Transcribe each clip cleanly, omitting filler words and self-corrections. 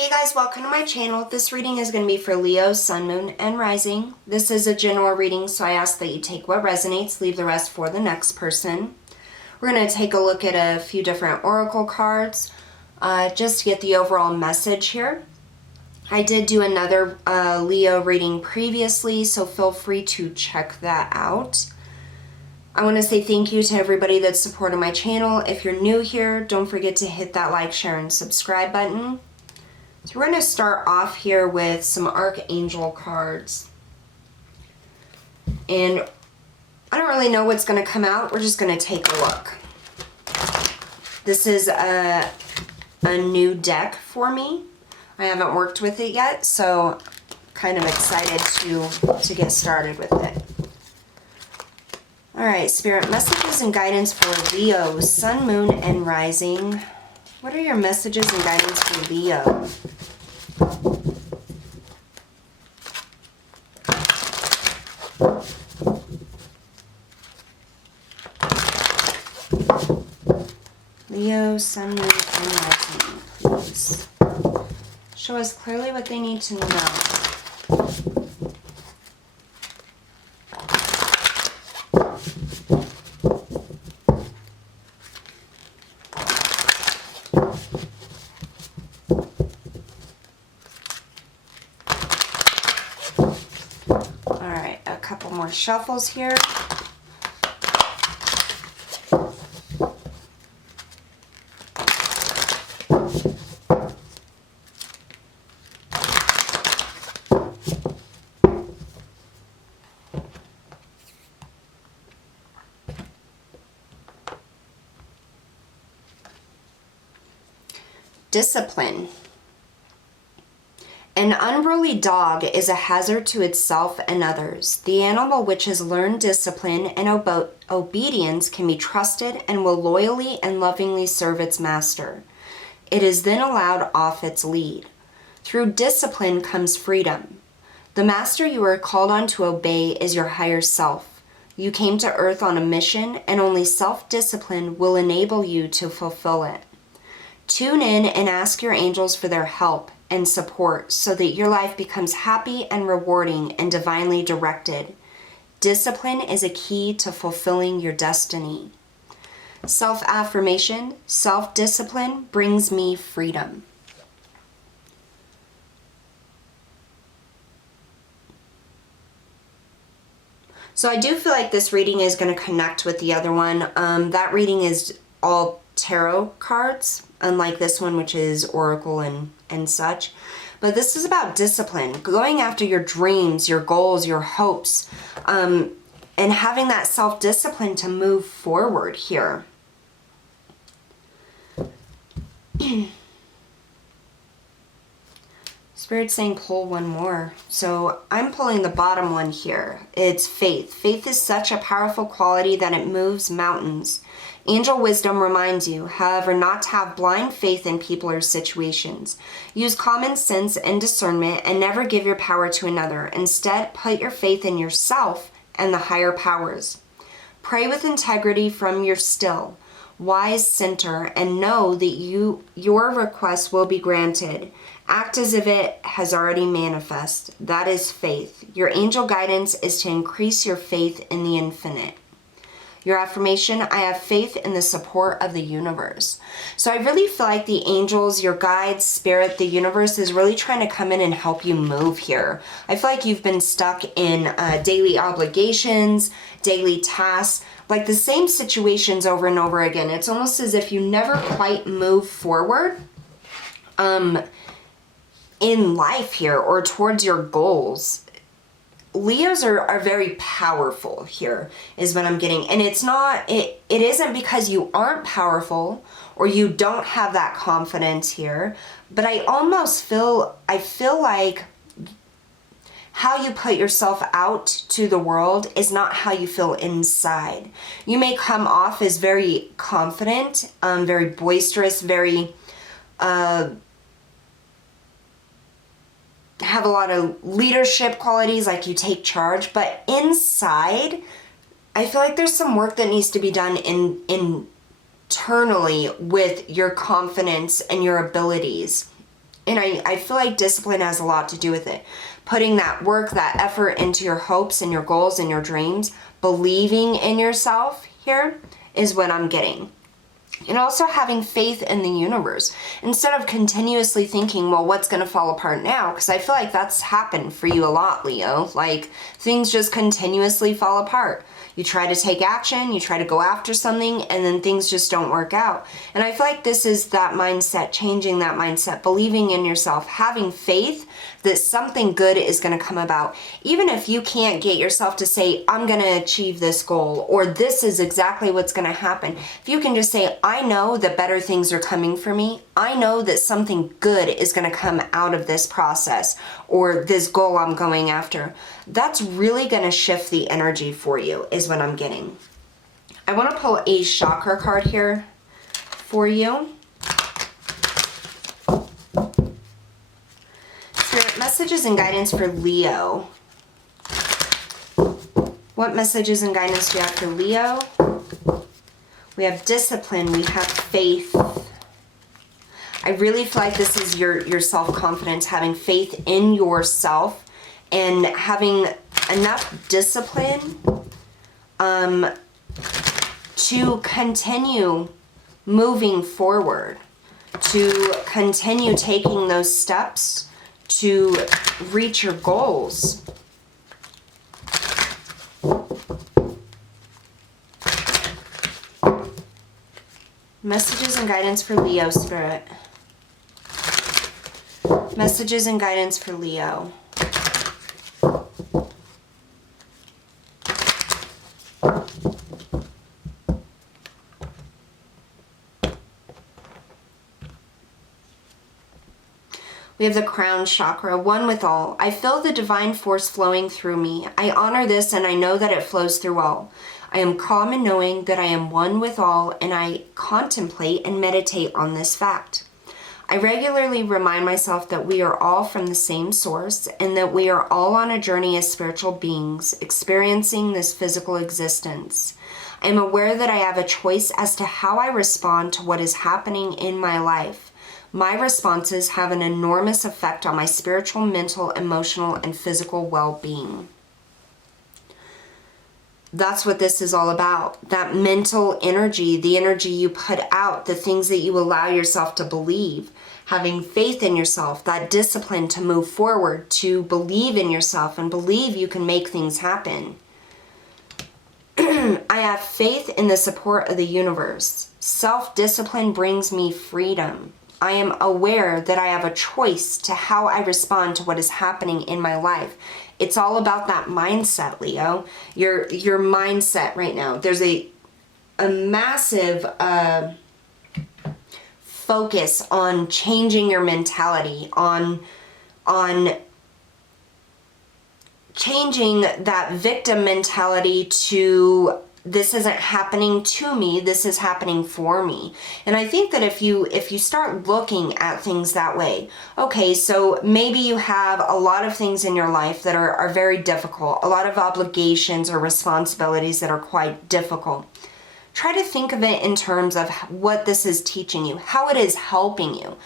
Hey guys, welcome to my channel. This reading is going to be for Leo, Sun, Moon, and Rising. This is a general reading, so I ask that you take what resonates, leave the rest for the next person. We're going to take a look at a few different oracle cards just to get the overall message here. I did do another Leo reading previously, so feel free to check that out. I want to say thank you to everybody that's supported my channel. If you're new here, don't forget to hit that like, share, and subscribe button. So we're going to start off here with some Archangel cards. And I don't really know what's going to come out. We're just going to take a look. This is a new deck for me. I haven't worked with it yet, so kind of excited to get started with it. Alright, Spirit, messages and guidance for Leo, Sun, Moon, and Rising. What are your messages and guidance for Leo? Leo, Sun, Moon, and Rising, please. Show us clearly what they need to know. Alright, a couple more shuffles here. Discipline. An unruly dog is a hazard to itself and others. The animal which has learned discipline and obedience can be trusted and will loyally and lovingly serve its master. It is then allowed off its lead. Through discipline comes freedom. The master you are called on to obey is your higher self. You came to earth on a mission, and only self-discipline will enable you to fulfill it. Tune in and ask your angels for their help and support so that your life becomes happy and rewarding and divinely directed. Discipline is a key to fulfilling your destiny. Self-affirmation, self-discipline brings me freedom. So I do feel like this reading is going to connect with the other one. That reading is all tarot cards, unlike this one, which is oracle and such. But this is about discipline, going after your dreams, your goals, your hopes, and having that self-discipline to move forward here. Spirit's saying pull one more. So I'm pulling the bottom one here. It's faith. Faith is such a powerful quality that it moves mountains. Angel wisdom reminds you, however, not to have blind faith in people or situations. Use common sense and discernment and never give your power to another. Instead, put your faith in yourself and the higher powers. Pray with integrity from your still, wise center and know that your request will be granted. Act as if it has already manifested. That is faith. Your angel guidance is to increase your faith in the infinite. Your affirmation, I have faith in the support of the universe. So I really feel like the angels, your guides, spirit, the universe is really trying to come in and help you move here. I feel like you've been stuck in daily obligations, daily tasks, like the same situations over and over again. It's almost as if you never quite move forward in life here or towards your goals. Leos are very powerful here is what I'm getting. And it's not, it isn't because you aren't powerful or you don't have that confidence here, but I feel like how you put yourself out to the world is not how you feel inside. You may come off as very confident, very boisterous, very, have a lot of leadership qualities, like you take charge, but inside, I feel like there's some work that needs to be done internally with your confidence and your abilities. And I feel like discipline has a lot to do with it. Putting that work, that effort into your hopes and your goals and your dreams, believing in yourself here is what I'm getting. And also having faith in the universe instead of continuously thinking, well, what's going to fall apart now? Because I feel like that's happened for you a lot, Leo. Like things just continuously fall apart. You try to take action, you try to go after something, and then things just don't work out. And I feel like this is that mindset, changing that mindset, believing in yourself, having faith that something good is going to come about. Even if you can't get yourself to say, I'm going to achieve this goal, or this is exactly what's going to happen. If you can just say, I know that better things are coming for me. I know that something good is going to come out of this process or this goal I'm going after. That's really going to shift the energy for you, is what I'm getting. I want to pull a chakra card here for you. Spirit, messages and guidance for Leo. What messages and guidance do you have for Leo? We have discipline, we have faith. I really feel like this is your self-confidence, having faith in yourself and having enough discipline to continue moving forward, to continue taking those steps to reach your goals. Messages and guidance for Leo, Spirit. Messages and guidance for Leo. We have the crown chakra, one with all. I feel the divine force flowing through me. I honor this and I know that it flows through all. I am calm in knowing that I am one with all, and I contemplate and meditate on this fact. I regularly remind myself that we are all from the same source and that we are all on a journey as spiritual beings experiencing this physical existence. I am aware that I have a choice as to how I respond to what is happening in my life. My responses have an enormous effect on my spiritual, mental, emotional, and physical well-being. That's what this is all about. That mental energy, the energy you put out, the things that you allow yourself to believe, having faith in yourself, that discipline to move forward, to believe in yourself and believe you can make things happen. I have faith in the support of the universe. Self-discipline brings me freedom. I am aware that I have a choice to how I respond to what is happening in my life. It's all about that mindset, Leo. Your mindset right now. There's a massive focus on changing your mentality, on changing that victim mentality to this isn't happening to me, this is happening for me. And I think that if you start looking at things that way, okay, so maybe you have a lot of things in your life that are very difficult, a lot of obligations or responsibilities that are quite difficult. Try to think of it in terms of what this is teaching you, how it is helping you.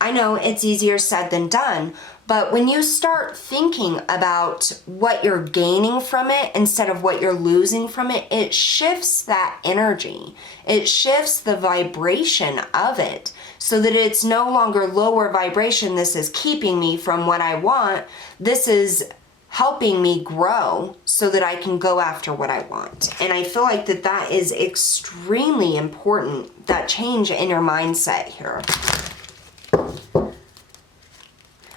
I know it's easier said than done, but when you start thinking about what you're gaining from it instead of what you're losing from it, it shifts that energy. It shifts the vibration of it so that it's no longer lower vibration. This is keeping me from what I want. This is helping me grow so that I can go after what I want. And I feel like that is extremely important, that change in your mindset here.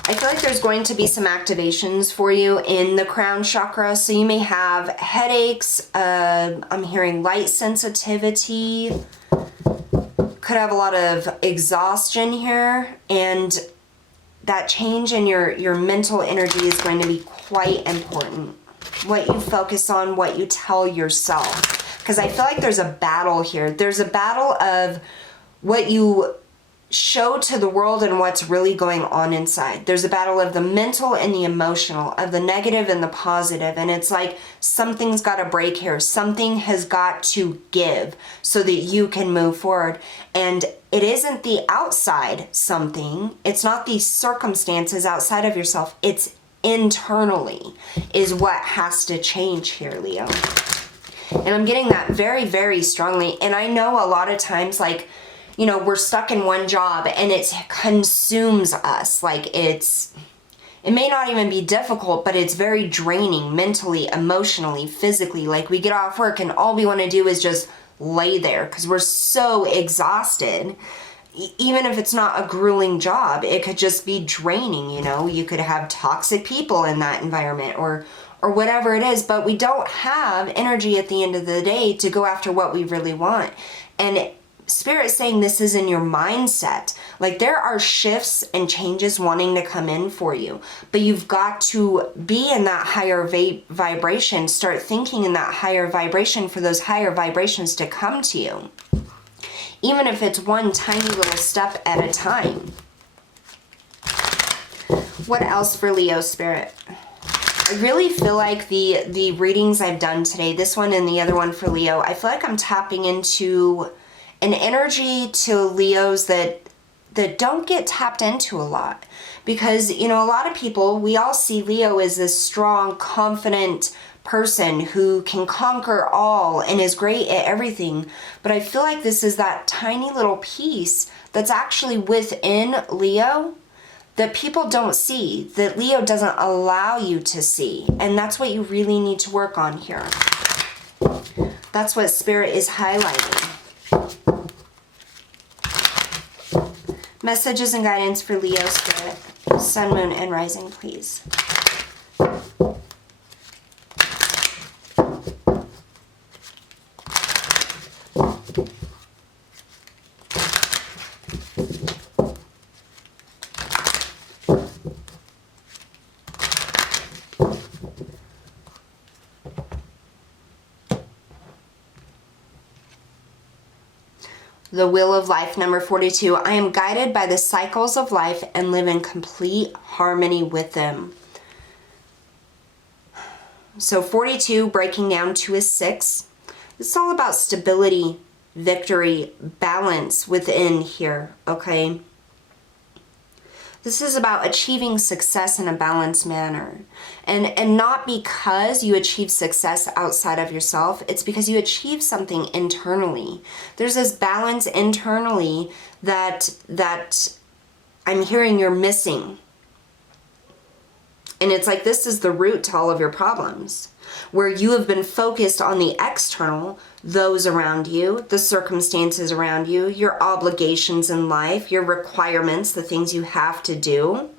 I feel like there's going to be some activations for you in the crown chakra. So you may have headaches. I'm hearing light sensitivity. Could have a lot of exhaustion here. And that change in your mental energy is going to be quite important. What you focus on, what you tell yourself. Because I feel like there's a battle here. There's a battle of what you show to the world and what's really going on inside. There's a battle of the mental and the emotional, of the negative and the positive. And it's like something's got to break here. Something has got to give so that you can move forward. And it isn't the outside something. It's not these circumstances outside of yourself. It's internally is what has to change here, Leo. And I'm getting that very, very strongly. And I know a lot of times, like, you know, we're stuck in one job and it consumes us. Like it may not even be difficult, but it's very draining mentally, emotionally, physically. Like we get off work and all we want to do is just lay there because we're so exhausted. Even if it's not a grueling job, it could just be draining, you know. You could have toxic people in that environment or whatever it is, but we don't have energy at the end of the day to go after what we really want. And Spirit is saying this is in your mindset. Like there are shifts and changes wanting to come in for you, but you've got to be in that higher vibration. Start thinking in that higher vibration for those higher vibrations to come to you. Even if it's one tiny little step at a time. What else for Leo Spirit? I really feel like the readings I've done today, this one and the other one for Leo, I feel like I'm tapping into an energy to Leos that don't get tapped into a lot. Because, you know, a lot of people, we all see Leo as this strong, confident person who can conquer all and is great at everything. But I feel like this is that tiny little piece that's actually within Leo that people don't see, that Leo doesn't allow you to see. And that's what you really need to work on here. That's what Spirit is highlighting. Messages and guidance for Leo Spirit, Sun, Moon, and Rising, please. The Wheel of Life, number 42. I am guided by the cycles of life and live in complete harmony with them. So 42, breaking down to a 6. It's all about stability, victory, balance within here, okay? This is about achieving success in a balanced manner. And not because you achieve success outside of yourself, it's because you achieve something internally. There's this balance internally that I'm hearing you're missing. And it's like this is the root to all of your problems, where you have been focused on the external, those around you, the circumstances around you, your obligations in life, your requirements, the things you have to do.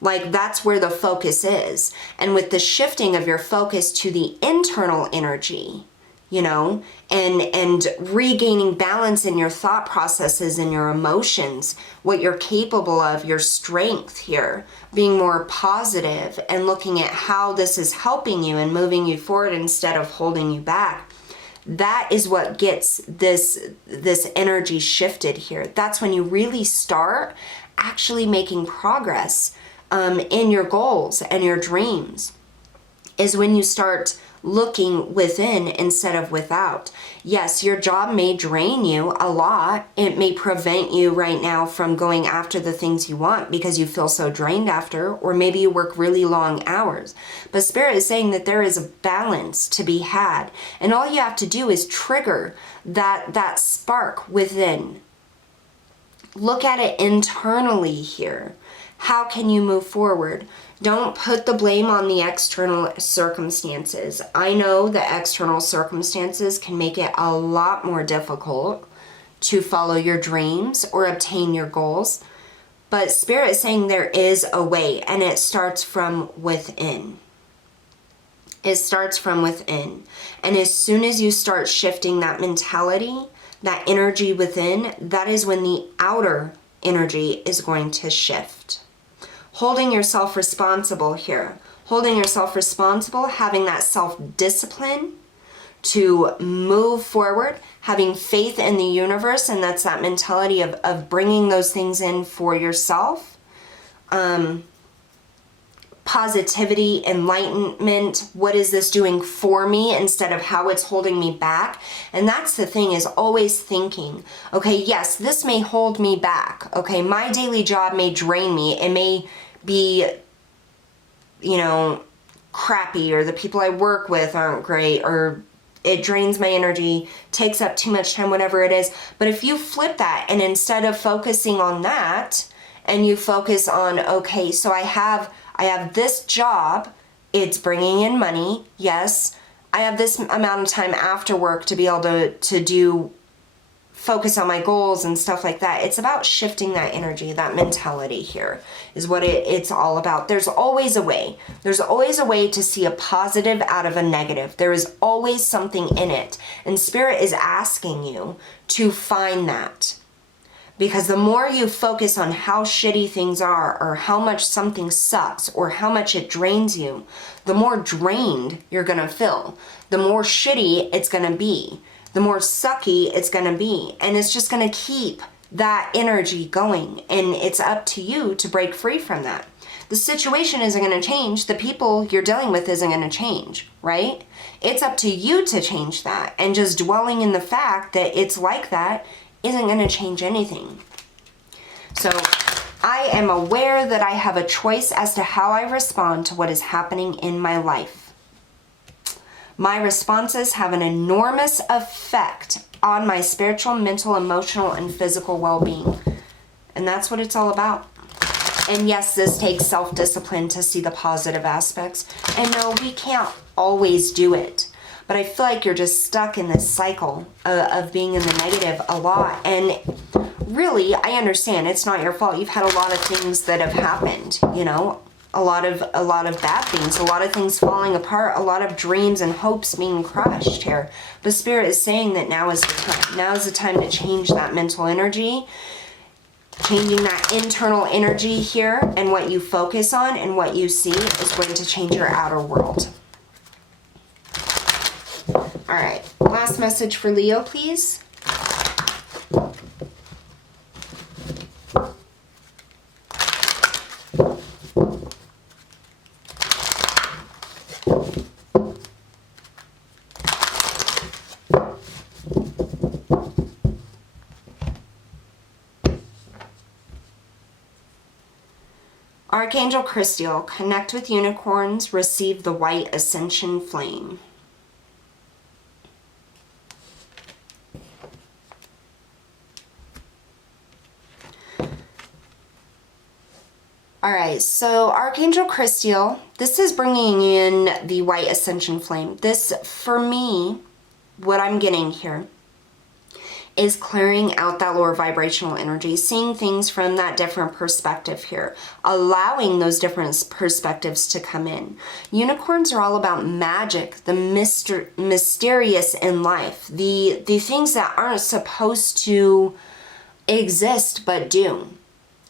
Like that's where the focus is. And with the shifting of your focus to the internal energy, you know, and regaining balance in your thought processes and your emotions, what you're capable of, your strength here, being more positive and looking at how this is helping you and moving you forward instead of holding you back. That is what gets this energy shifted here. That's when you really start actually making progress in your goals and your dreams, is when you start looking within instead of without. Yes, your job may drain you a lot. It may prevent you right now from going after the things you want because you feel so drained after, or maybe you work really long hours. But Spirit is saying that there is a balance to be had. And all you have to do is trigger that spark within. Look at it internally here. How can you move forward? Don't put the blame on the external circumstances. I know that external circumstances can make it a lot more difficult to follow your dreams or obtain your goals. But Spirit is saying there is a way, and it starts from within. It starts from within. And as soon as you start shifting that mentality, that energy within, that is when the outer energy is going to shift. Holding yourself responsible here. Holding yourself responsible, having that self-discipline to move forward, having faith in the universe, and that's that mentality of bringing those things in for yourself. Positivity, enlightenment, what is this doing for me instead of how it's holding me back? And that's the thing, is always thinking, okay, yes, this may hold me back. Okay, my daily job may drain me. It may be, you know, crappy, or the people I work with aren't great, or it drains my energy, takes up too much time, whatever it is. But if you flip that, and instead of focusing on that, and you focus on, okay, so I have this job, it's bringing in money, yes. I have this amount of time after work to be able to focus on my goals and stuff like that. It's about shifting that energy, that mentality here is what it's all about. There's always a way. There's always a way to see a positive out of a negative. There is always something in it. And Spirit is asking you to find that. Because the more you focus on how shitty things are, or how much something sucks, or how much it drains you, the more drained you're gonna feel. The more shitty it's gonna be. The more sucky it's gonna be. And it's just gonna keep that energy going. And it's up to you to break free from that. The situation isn't gonna change. The people you're dealing with isn't gonna change, right? It's up to you to change that. And just dwelling in the fact that it's like that isn't going to change anything. So I am aware that I have a choice as to how I respond to what is happening in my life. My responses have an enormous effect on my spiritual, mental, emotional, and physical well-being. And that's what it's all about. And yes, this takes self-discipline to see the positive aspects. And no, we can't always do it. But I feel like you're just stuck in this cycle of being in the negative a lot. And really, I understand it's not your fault. You've had a lot of things that have happened, you know, a lot of bad things, a lot of things falling apart, a lot of dreams and hopes being crushed here. But Spirit is saying that now is the time. Now is the time to change that mental energy, changing that internal energy here, and what you focus on and what you see is going to change your outer world. All right, last message for Leo, please. Archangel Christiel, connect with unicorns, receive the white ascension flame. All right, so Archangel Christiel, this is bringing in the white ascension flame. This, for me, what I'm getting here is clearing out that lower vibrational energy, seeing things from that different perspective here, allowing those different perspectives to come in. Unicorns are all about magic, the mysterious in life, the things that aren't supposed to exist but do.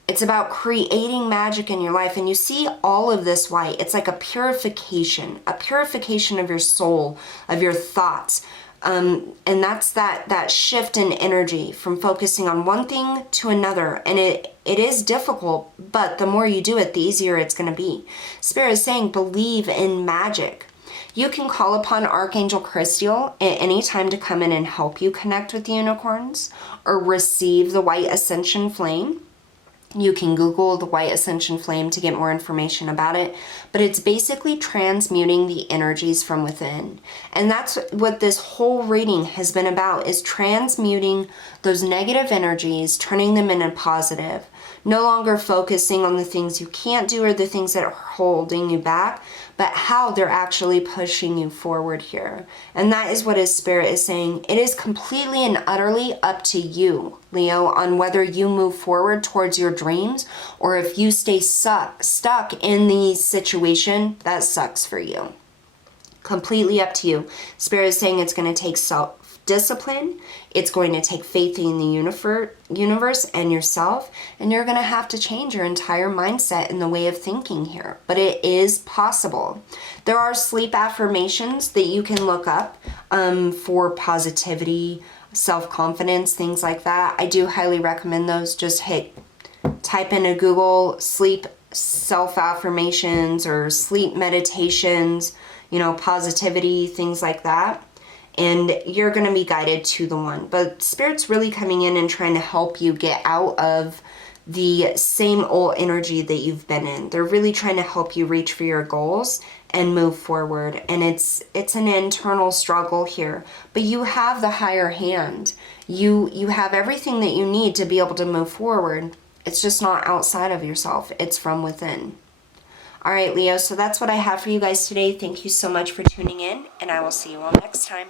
It's about creating magic in your life. And you see all of this white. It's like a purification of your soul, of your thoughts. And that's that shift in energy from focusing on one thing to another. And it is difficult, but the more you do it, the easier it's going to be. Spirit is saying, believe in magic. You can call upon Archangel Christiel at any time to come in and help you connect with the unicorns or receive the white ascension flame. You can Google the white ascension flame to get more information about it, but it's basically transmuting the energies from within. And that's what this whole reading has been about, is transmuting those negative energies, turning them into positive, no longer focusing on the things you can't do or the things that are holding you back, but how they're actually pushing you forward here. And that is what his Spirit is saying. It is completely and utterly up to you, Leo, on whether you move forward towards your dreams or if you stay stuck in the situation that sucks for you. Completely up to you. Spirit is saying it's going to take discipline. It's going to take faith in the universe and yourself, and you're going to have to change your entire mindset and the way of thinking here. But it is possible. There are sleep affirmations that you can look up for positivity, self-confidence, things like that. I do highly recommend those. Just type into Google sleep self-affirmations or sleep meditations, you know, positivity, things like that. And you're going to be guided to the one. But Spirit's really coming in and trying to help you get out of the same old energy that you've been in. They're really trying to help you reach for your goals and move forward. And it's an internal struggle here. But you have the higher hand. You have everything that you need to be able to move forward. It's just not outside of yourself. It's from within. All right, Leo, so that's what I have for you guys today. Thank you so much for tuning in, and I will see you all next time.